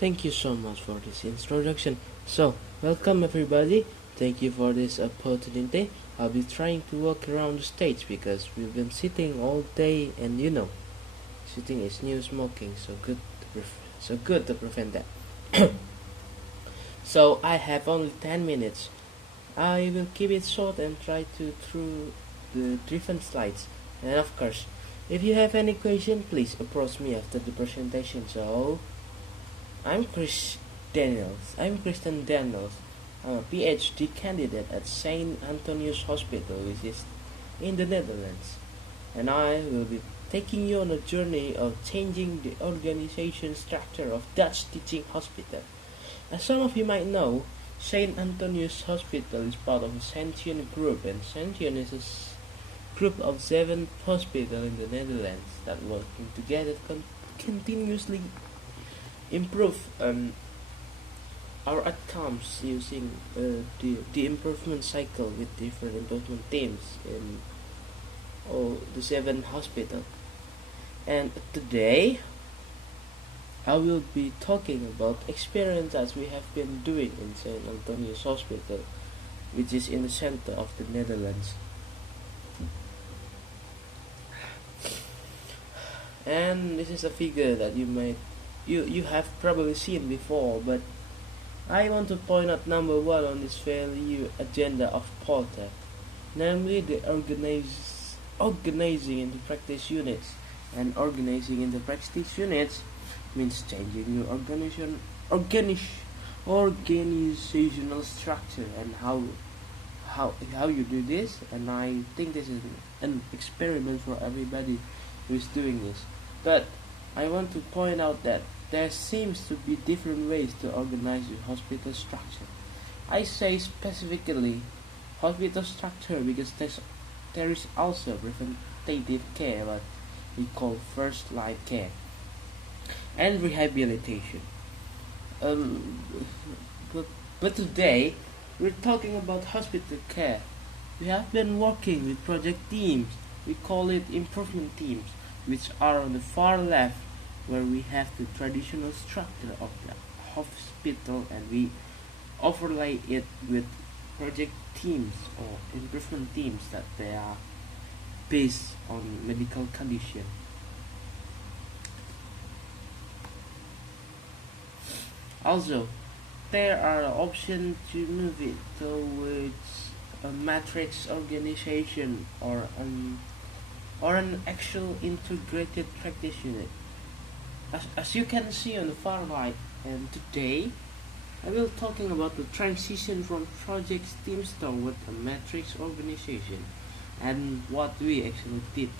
Thank you so much for this introduction. So, welcome everybody. Thank you for this opportunity. I'll be trying to walk around the stage because we've been sitting all day, and sitting is new smoking, so good to prevent that. So I have only 10 minutes. I will keep it short and try to through the different slides. And of course, if you have any question, please approach me after the presentation. So I'm Kristen Daniels. I'm a PhD candidate at St. Antonius Hospital, which is in the Netherlands, and I will be taking you on a journey of changing the organization structure of Dutch teaching hospital. As some of you might know, St. Antonius Hospital is part of the Sentian Group, and Sentian is a group of 7 hospitals in the Netherlands that working together continuously improve our outcomes using the improvement cycle with different improvement teams in all the 7 hospitals. And today I will be talking about experience that we have been doing in St. Antonius Hospital, which is in the center of the Netherlands. And this is a figure that you have probably seen before, but I want to point out number 1 on this value agenda of Porter, namely the organizing into practice units. And organizing into practice units means changing your organizational structure and how you do this. And I think this is an experiment for everybody who is doing this. But I want to point out that there seems to be different ways to organize your hospital structure. I say specifically hospital structure because there is also preventative care, what we call first line care, and rehabilitation. But today we're talking about hospital care. We have been working with project teams. We call it improvement teams, which are on the far left, where we have the traditional structure of the hospital and we overlay it with project teams or improvement teams that they are based on medical condition. Also, there are options to move it towards a matrix organization or an actual integrated practice unit. As you can see on the far right, and today I will talking about the transition from project teams toward a matrix organization, and what we actually did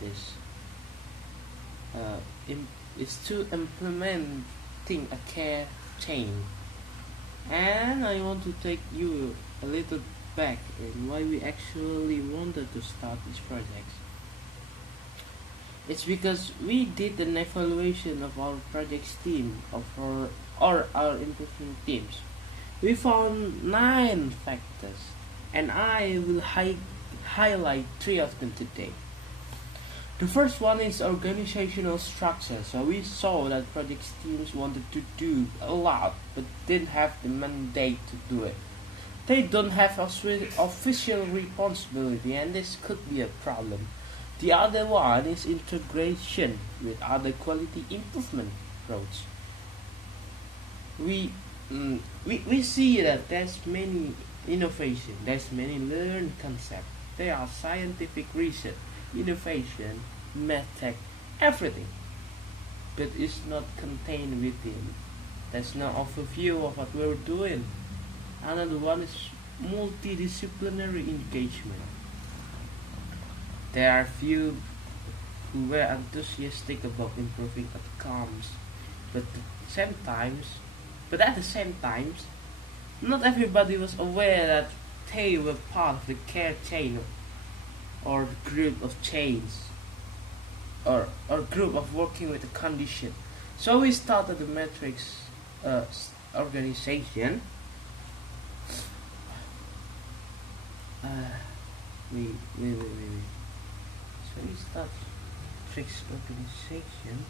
is to implementing a care chain. And I want to take you a little back in why we actually wanted to start this project. It's because we did an evaluation of our projects team or our improvement teams. We found 9 factors, and I will highlight 3 of them today. The first one is organizational structure. So we saw that project teams wanted to do a lot but didn't have the mandate to do it. They don't have official responsibility, and this could be a problem. The other one is integration with other quality improvement approach. We see that there's many innovation, there's many learned concepts. There are scientific research, innovation, medtech, everything, but it's not contained within. There's no overview of what we're doing. Another one is multidisciplinary engagement. There are few who were enthusiastic about improving outcomes, but at the same time, not everybody was aware that they were part of the care chain or the group of chains or group of working with a condition. So we started the matrix organization. Wait. So we start matrix organization.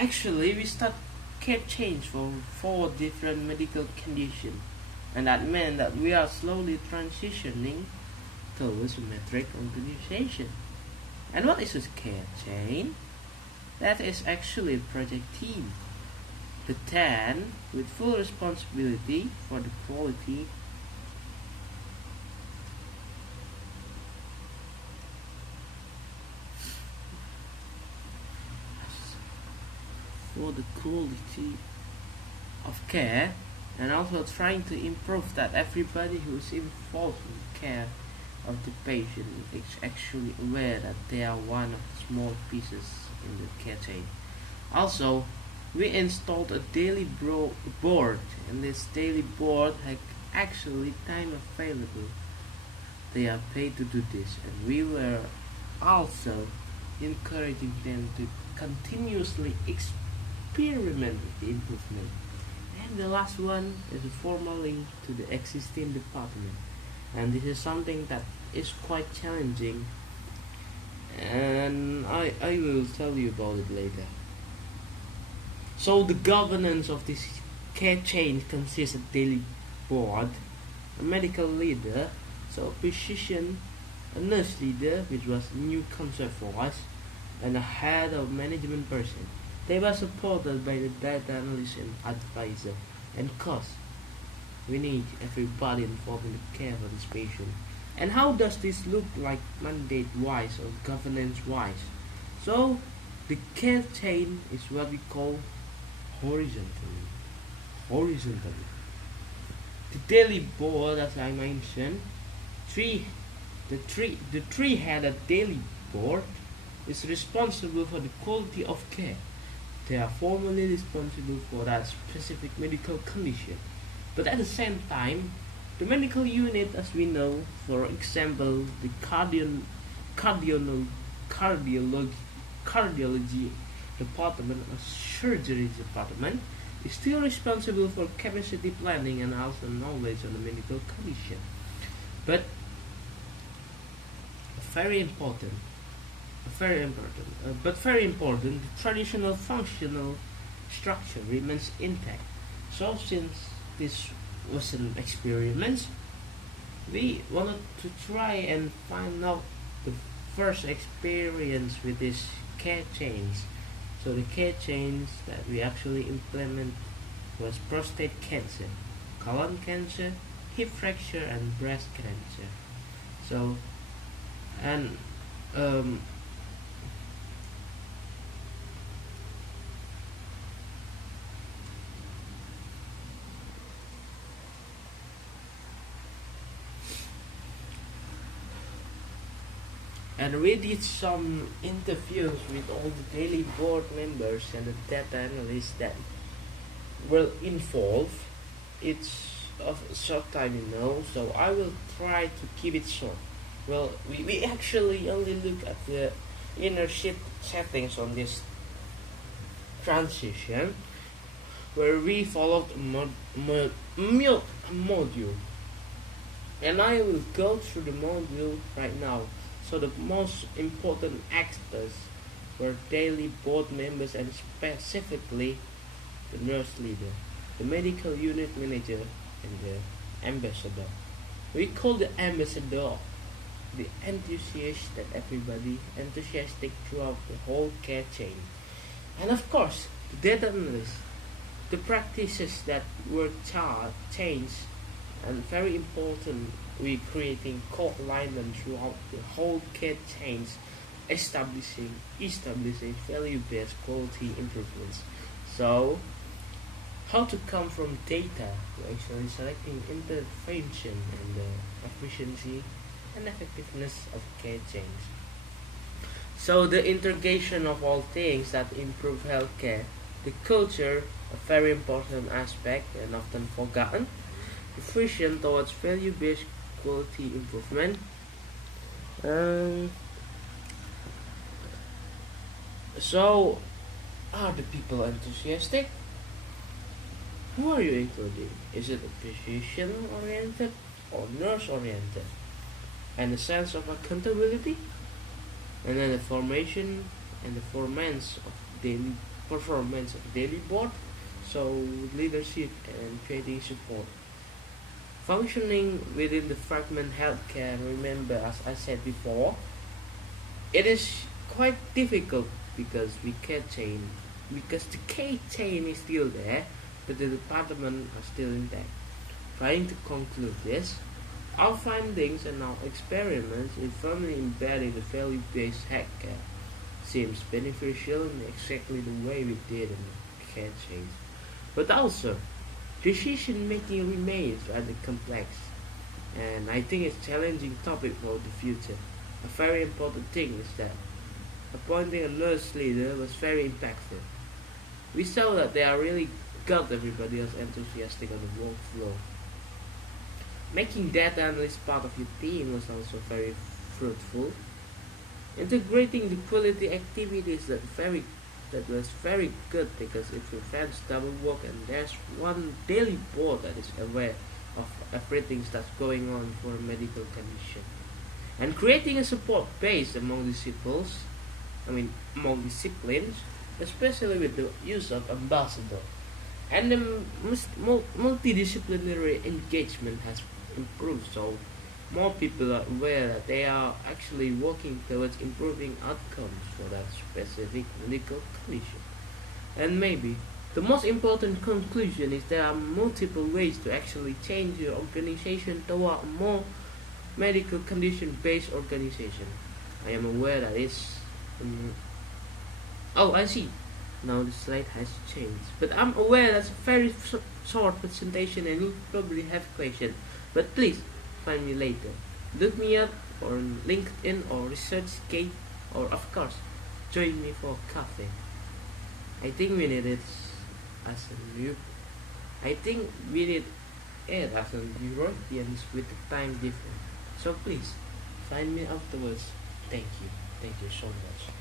Actually, we start care change for 4 different medical conditions, and that meant that we are slowly transitioning towards a metric organization. And what is a care chain? That is actually a project team, the 10 with full responsibility for the quality of care, and also trying to improve that everybody who is involved in care of the patient is actually aware that they are one of the small pieces in the care chain. Also, we installed a daily board, and this daily board had actually time available. They are paid to do this, and we were also encouraging them to continuously experiment with the improvement. And the last one is a formal link to the existing department, and this is something that is quite challenging, and I will tell you about it later. So the governance of this care chain consists of daily board, a medical leader, so a physician, a nurse leader, which was a new concept for us, and a head of management person. They were supported by the data analyst and advisor. And cost. We need everybody involved in the care of this patient. And how does this look like mandate-wise or governance-wise? So the care chain is what we call horizontally. The daily board, as I mentioned, the three-headed daily board is responsible for the quality of care. They are formally responsible for that specific medical condition. But at the same time, the medical unit, as we know, for example, the cardiology department or surgery department, is still responsible for capacity planning and also knowledge of the medical condition. But very important, the traditional functional structure remains intact. So since this was an experiment, we wanted to try and find out the first experience with this care chains. So the care chains that we actually implement was prostate cancer, colon cancer, hip fracture, and breast cancer. So, and we did some interviews with all the daily board members and the data analysts that were involved. It's of a short time, so I will try to keep it short. Well, we actually only look at the inner settings on this transition, where we followed a module, and I will go through the module right now. So the most important aspects were daily board members, and specifically the nurse leader, the medical unit manager, and the ambassador. We call the ambassador the enthusiast, that everybody enthusiastic throughout the whole care chain. And of course, the data analyst, the practices that were changed, and very important, we creating core alignment throughout the whole care chains, establishing value-based quality improvements. So, how to come from data to actually selecting intervention and the efficiency and effectiveness of care chains. So the integration of all things that improve healthcare, the culture, a very important aspect and often forgotten, the vision towards value-based quality improvement. So, are the people enthusiastic? Who are you including? Is it a physician-oriented or nurse-oriented? And a sense of accountability? And then the formation and the formance of daily performance of daily board, so leadership and creating support. Functioning within the fragment healthcare, remember as I said before, it is quite difficult because because the K chain is still there, but the department are still intact. Trying to conclude this, our findings and our experiments in firmly embedding the value-based healthcare seems beneficial in exactly the way we did in the care chains. But also, decision making remains rather complex, and I think it's a challenging topic for the future. A very important thing is that appointing a nurse leader was very impactful. We saw that they are really got everybody else enthusiastic on the workflow. Making data analysts part of your team was also very fruitful. Integrating the quality activities that was very good because it prevents double work and there's one daily board that is aware of everything that's going on for a medical condition. And creating a support base among disciplines, especially with the use of ambassador. And the multidisciplinary engagement has improved, so more people are aware that they are actually working towards improving outcomes for that specific medical condition. And maybe the most important conclusion is there are multiple ways to actually change your organization toward a more medical condition based organization. I am aware that it's oh, I see. Now the slide has changed, but I'm aware that's a very short presentation and you probably have questions. But please find me later. Look me up on LinkedIn or ResearchGate, or of course, join me for coffee. I think we need it as a new. I think we need it as a Europeans with the time difference. So please find me afterwards. Thank you so much.